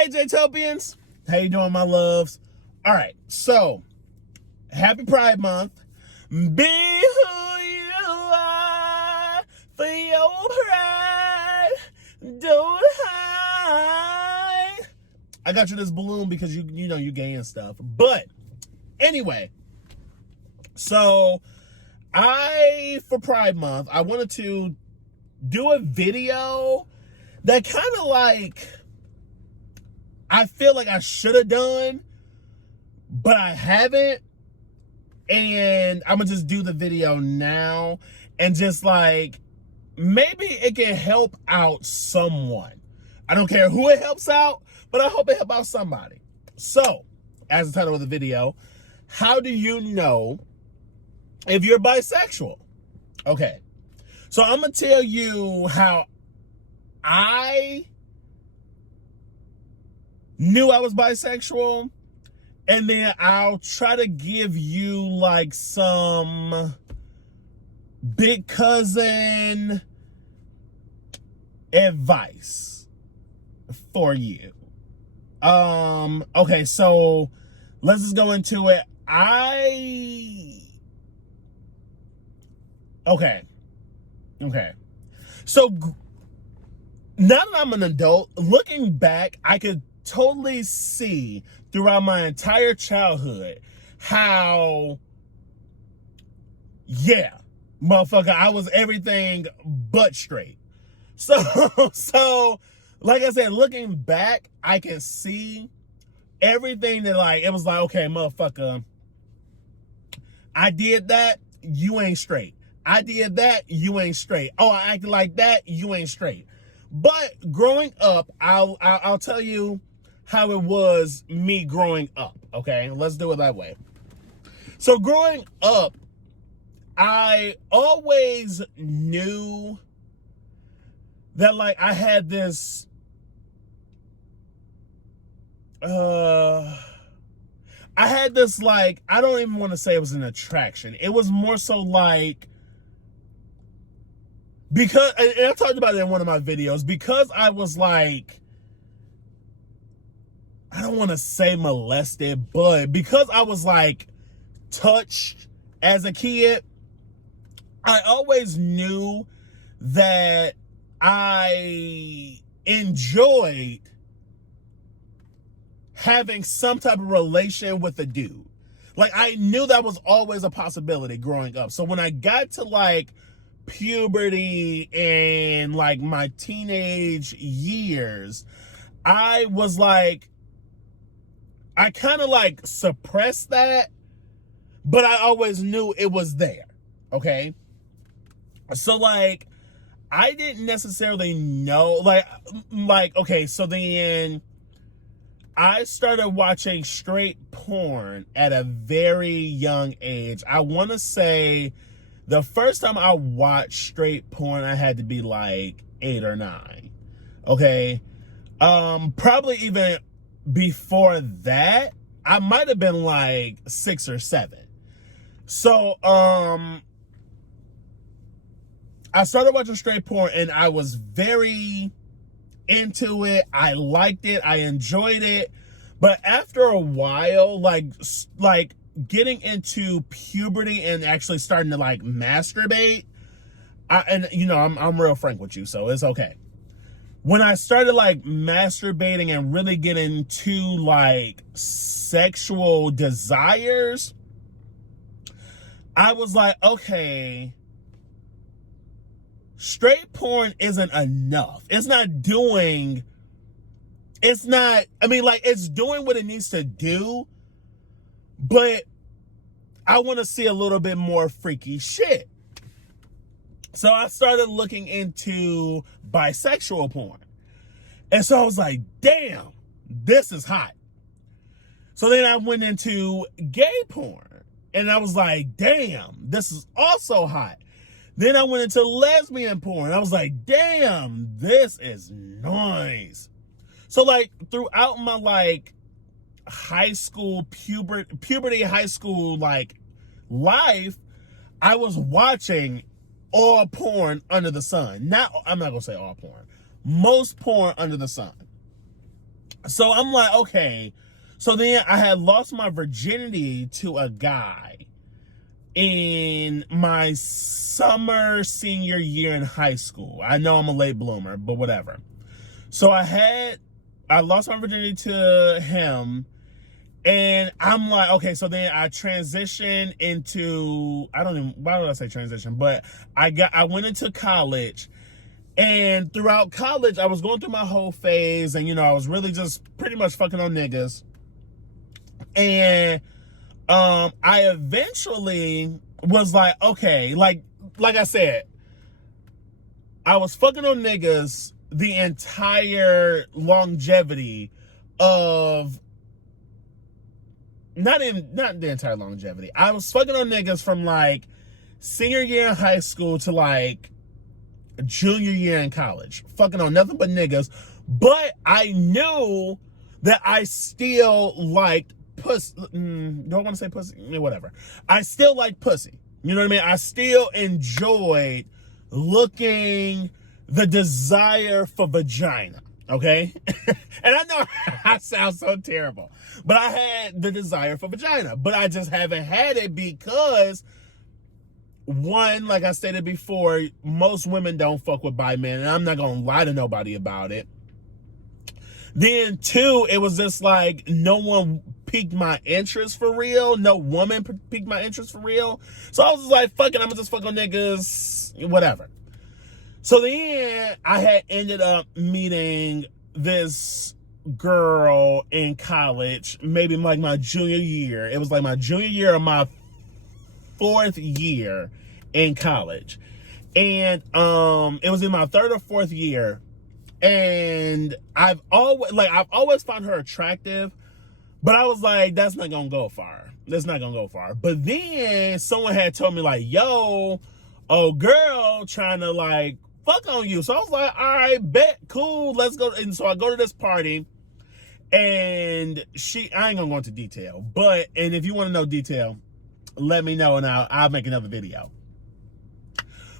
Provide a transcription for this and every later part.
Hey, Jay-Topians. How you doing, my loves? All right, so happy Pride Month. Be who you are for your pride. Don't hide. I got you this balloon because you know you gay and stuff. But anyway, so for Pride Month, I wanted to do a video that kind of like I feel like I should have done, but I haven't. And I'm gonna just do the video now and just like maybe it can help out someone. I don't care who it helps out, but I hope it helps out somebody. So, as the title of the video, how do you know if you're bisexual? Okay, so I'm gonna tell you how I knew I was bisexual, and then I'll try to give you like some big cousin advice for you. Okay, so let's just go into it. Okay. So now that I'm an adult, looking back, I could totally see throughout my entire childhood how, yeah, motherfucker, I was everything but straight. So like I said, looking back, I can see everything that like, it was like, okay, motherfucker, I did that, you ain't straight. I did that, you ain't straight. Oh, I acted like that, you ain't straight. But growing up, I'll tell you how it was me growing up, okay? Let's do it that way. So growing up, I always knew that like I had this like, I don't even want to say it was an attraction. It was more so like, because, and I talked about it in one of my videos, because I was like, I don't want to say molested, but because I was like touched as a kid, I always knew that I enjoyed having some type of relation with a dude. Like I knew that was always a possibility growing up. So when I got to like puberty and like my teenage years, I was like, I kind of like suppressed that, but I always knew it was there, okay? So like, I didn't necessarily know, like, okay, so then I started watching straight porn at a very young age. I want to say the first time I watched straight porn, I had to be like 8 or 9, okay? Probably even before that, I might have been like 6 or 7. So, I started watching straight porn and I was very into it. I liked it. I enjoyed it. But after a while, like getting into puberty and actually starting to like masturbate, and you know, I'm real frank with you, so it's okay. When I started like masturbating and really getting into like sexual desires, I was like, okay, straight porn isn't enough. It's not, I mean, like, it's doing what it needs to do, but I want to see a little bit more freaky shit. So I started looking into bisexual porn. And so I was like, damn, this is hot. So then I went into gay porn. And I was like, damn, this is also hot. Then I went into lesbian porn. I was like, damn, this is nice. So like throughout my like high school, puberty, high school like life, I was watching all porn under the sun. I'm not gonna say all porn. Most porn under the sun. So I'm like, okay. So then I had lost my virginity to a guy in my summer senior year in high school. I know I'm a late bloomer, but whatever. So I lost my virginity to him, and I'm like, okay, so then I transitioned into, I don't even, why would I say transition? But I went into college, and throughout college, I was going through my whole phase, and I was really just pretty much fucking on niggas. And I eventually was like, okay, like I said, I was fucking on niggas the entire longevity of not the entire longevity. I was fucking on niggas from like senior year in high school to like junior year in college. Fucking on nothing but niggas. But I knew that I still liked pussy. Don't want to say pussy. Whatever. I still like pussy. You know what I mean? I still enjoyed looking, the desire for vagina. Okay? And I know I sound so terrible, but I had the desire for vagina, but I just haven't had it because, one, like I stated before, most women don't fuck with bi men, and I'm not gonna lie to nobody about it. Then two, it was just like no one piqued my interest for real. No woman piqued my interest for real. So I was just like, fuck it, I'm gonna just fuck on niggas, whatever. So then I had ended up meeting this girl in college, maybe like my junior year. It was like my junior year or my fourth year in college. And it was in my third or fourth year. And I've always found her attractive, but I was like, that's not gonna go far. That's not gonna go far. But then someone had told me like, yo, oh girl trying to like fuck on you. So I was like, all right, bet, cool, let's go. And so I go to this party, and I ain't gonna go into detail, and if you want to know detail, let me know and I'll make another video.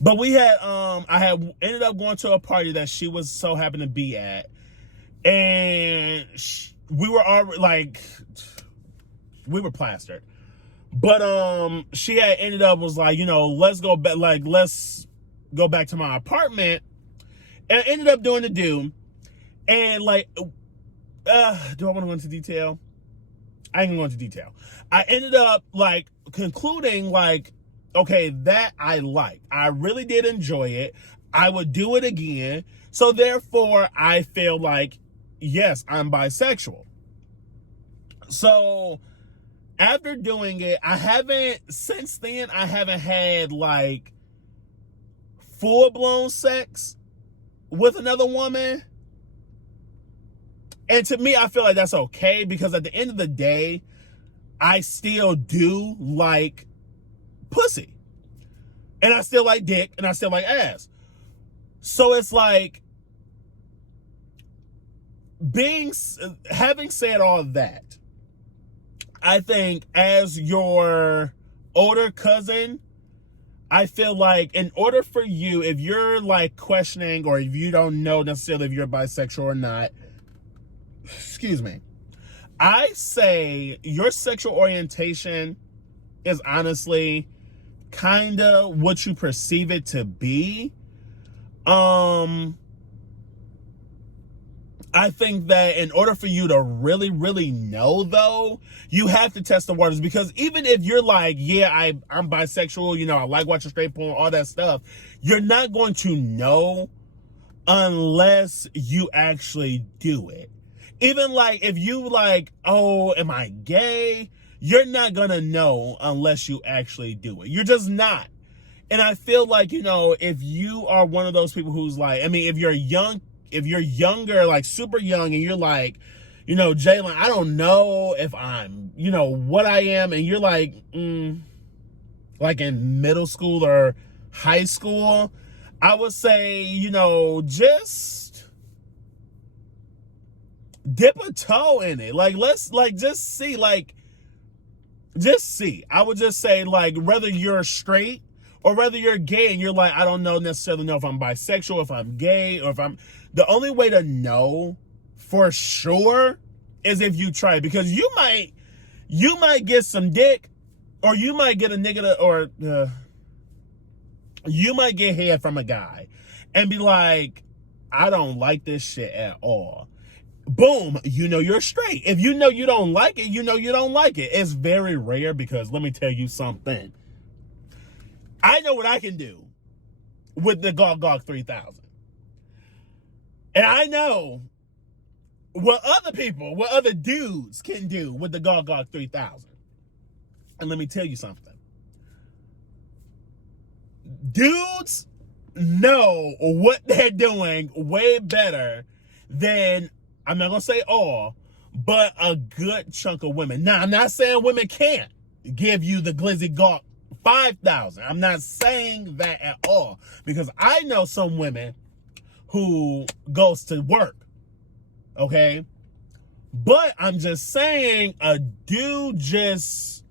But I had ended up going to a party that she was so happened to be at, and we were already like, we were plastered. But she had ended up was like, let's go back, let's go back to my apartment, and I ended up doing the do, and like, do I want to go into detail? I ain't gonna go into detail. I ended up like concluding like, okay, that I liked. I really did enjoy it. I would do it again. So therefore, I feel like, yes, I'm bisexual. So after doing it, since then, I haven't had like full-blown sex with another woman. And to me, I feel like that's okay, because at the end of the day, I still do like pussy, and I still like dick, and I still like ass. So it's like, having said all that, I think as your older cousin, I feel like in order for you, if you're like questioning, or if you don't know necessarily if you're bisexual or not, excuse me, I say your sexual orientation is honestly kind of what you perceive it to be. I think that in order for you to really, really know, though, you have to test the waters, because even if you're like, yeah, I'm bisexual, I like watching straight porn, all that stuff, you're not going to know unless you actually do it. Even like if you like, oh, am I gay? You're not gonna know unless you actually do it. You're just not. And I feel like, if you are one of those people who's like, if you're younger, like super young, and you're like, Jalen, I don't know if I'm, what I am, and you're like in middle school or high school, I would say, just dip a toe in it. Like, let's just see, I would just say, like, whether you're straight or whether you're gay and you're like, I don't necessarily know if I'm bisexual, if I'm gay, or if I'm, the only way to know for sure is if you try, because you might get some dick, or you might get a nigga you might get head from a guy and be like, I don't like this shit at all. Boom, you know you're straight. If you know you don't like it, you know you don't like it. It's very rare, because let me tell you something. I know what I can do with the Gog 3000. And I know what other dudes can do with the Gog 3000. And let me tell you something. Dudes know what they're doing way better than, I'm not going to say all, but a good chunk of women. Now, I'm not saying women can't give you the Glizzy Gawk 5,000. I'm not saying that at all, because I know some women who goes to work, okay? But I'm just saying, a dude just,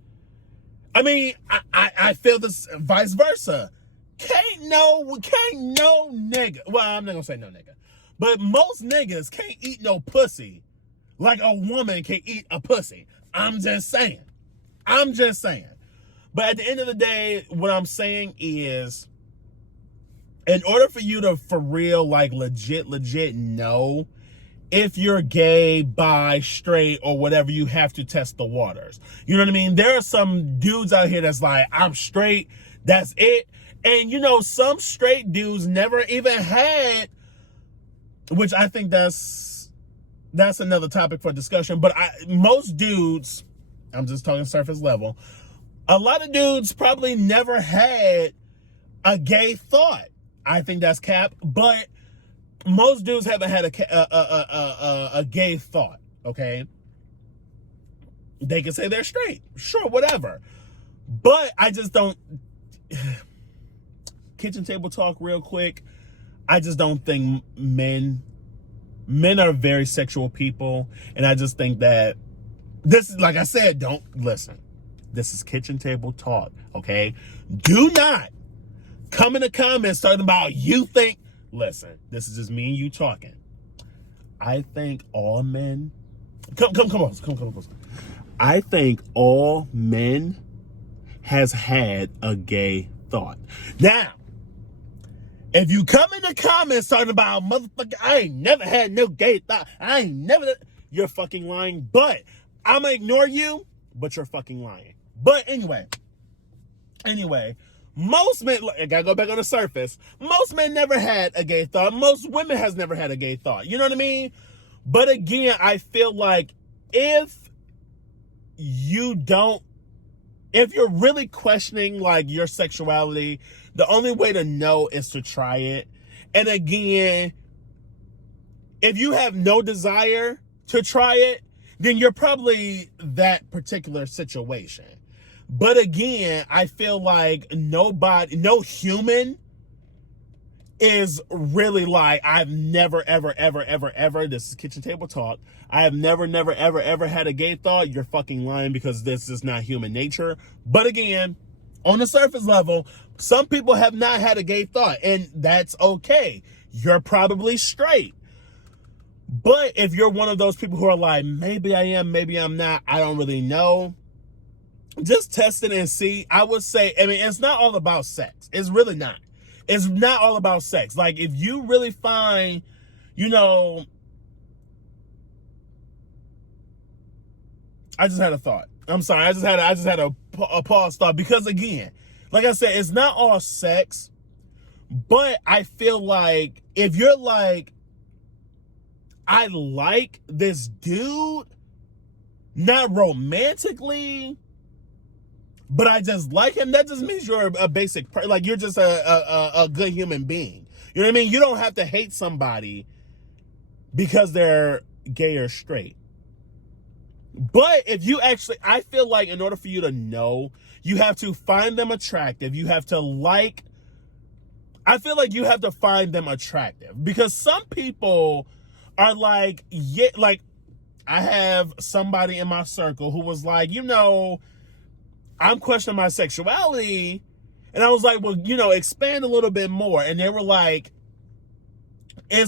I feel this vice versa. Can't no nigga, well, I'm not gonna say no nigga, but most niggas can't eat no pussy like a woman can eat a pussy. I'm just saying. But at the end of the day, what I'm saying is, in order for you to, for real, like legit know if you're gay, bi, straight, or whatever, you have to test the waters. You know what I mean? There are some dudes out here that's like, I'm straight, that's it. And you know, some straight dudes never even had, which I think that's another topic for discussion, but most dudes, I'm just talking surface level, a lot of dudes probably never had a gay thought. I think that's cap, but most dudes haven't had a gay thought, okay? They can say they're straight, sure, whatever. But I just don't, kitchen table talk real quick, I just don't think men are very sexual people, and I just think that this is, like I said, don't listen. This is kitchen table talk, okay? Do not come in the comments talking about you think. Listen, this is just me and you talking. I think all men, come on. I think all men has had a gay thought. Now, if you come in the comments talking about, motherfucker, I ain't never had no gay thought, you're fucking lying. But I'm gonna ignore you, but you're fucking lying. But anyway, most men, I gotta go back on the surface, most men never had a gay thought. Most women has never had a gay thought. You know what I mean? But again, I feel like if you're really questioning like your sexuality, the only way to know is to try it. And again, if you have no desire to try it, then you're probably that particular situation. But again, I feel like no human is really like, I've never, ever, this is kitchen table talk, I have never, ever had a gay thought. You're fucking lying, because this is not human nature. But again, on the surface level, some people have not had a gay thought, and that's okay. You're probably straight. But if you're one of those people who are like, maybe I am, maybe I'm not, I don't really know, just test it and see. I would say, it's not all about sex. It's really not. It's not all about sex. Like, if you really find, I just had a thought. I'm sorry. I just had a pause thought, because again, like I said, it's not all sex, but I feel like if you're like, I like this dude, not romantically, but I just like him, that just means you're a basic person. Like, you're just a good human being. You know what I mean? You don't have to hate somebody because they're gay or straight. But if you actually, I feel like in order for you to know, you have to find them attractive. You have to I feel like you have to find them attractive, because some people are like, yeah, like I have somebody in my circle who was like, I'm questioning my sexuality. And I was like, well, expand a little bit more. And they were like, I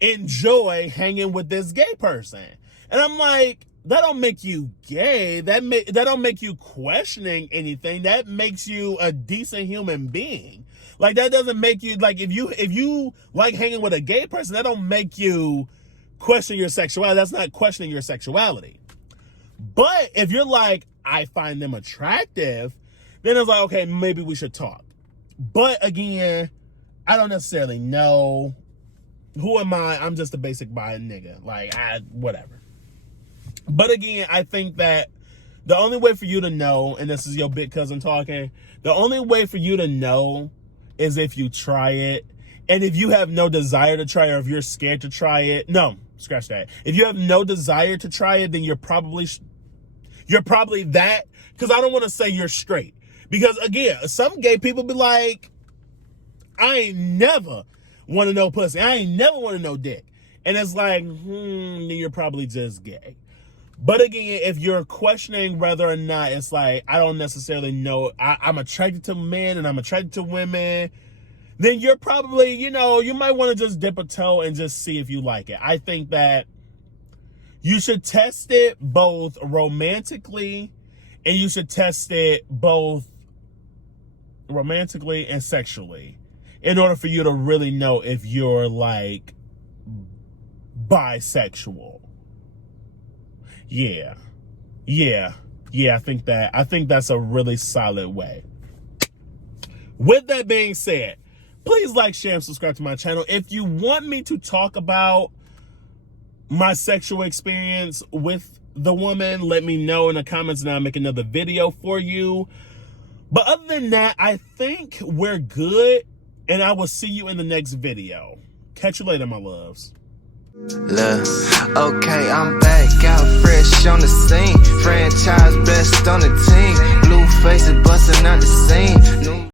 enjoy hanging with this gay person. And I'm like, that don't make you gay. That don't make you questioning anything. That makes you a decent human being. Like, that doesn't make you, like, if you like hanging with a gay person, that don't make you question your sexuality. That's not questioning your sexuality. But if you're like, I find them attractive, then it's like, okay, maybe we should talk. But again, I don't necessarily know. Who am I? I'm just a basic bi nigga. Like, whatever. But again, I think that the only way for you to know, and this is your big cousin talking, the only way for you to know is if you try it. And if you have no desire to try, or if you're scared to try it, no, scratch that. If you have no desire to try it, then you're probably that, because I don't want to say you're straight. Because again, some gay people be like, I ain't never want to know pussy. I ain't never want to know dick. And it's like, then you're probably just gay. But again, if you're questioning whether or not, it's like, I don't necessarily know, I'm attracted to men and I'm attracted to women, then you're probably, you might want to just dip a toe and just see if you like it. I think that you should test it both romantically, and you should test it both romantically and sexually, in order for you to really know if you're like bisexual. Yeah, I think that's a really solid way. With that being said, please like, share, and subscribe to my channel. If you want me to talk about my sexual experience with the woman, let me know in the comments and I'll make another video for you. But other than that, I think we're good, and I will see you in the next video. Catch you later, my loves. Look, okay, I'm back, out fresh on the scene. Franchise best on the team. Blue faces busting out the scene.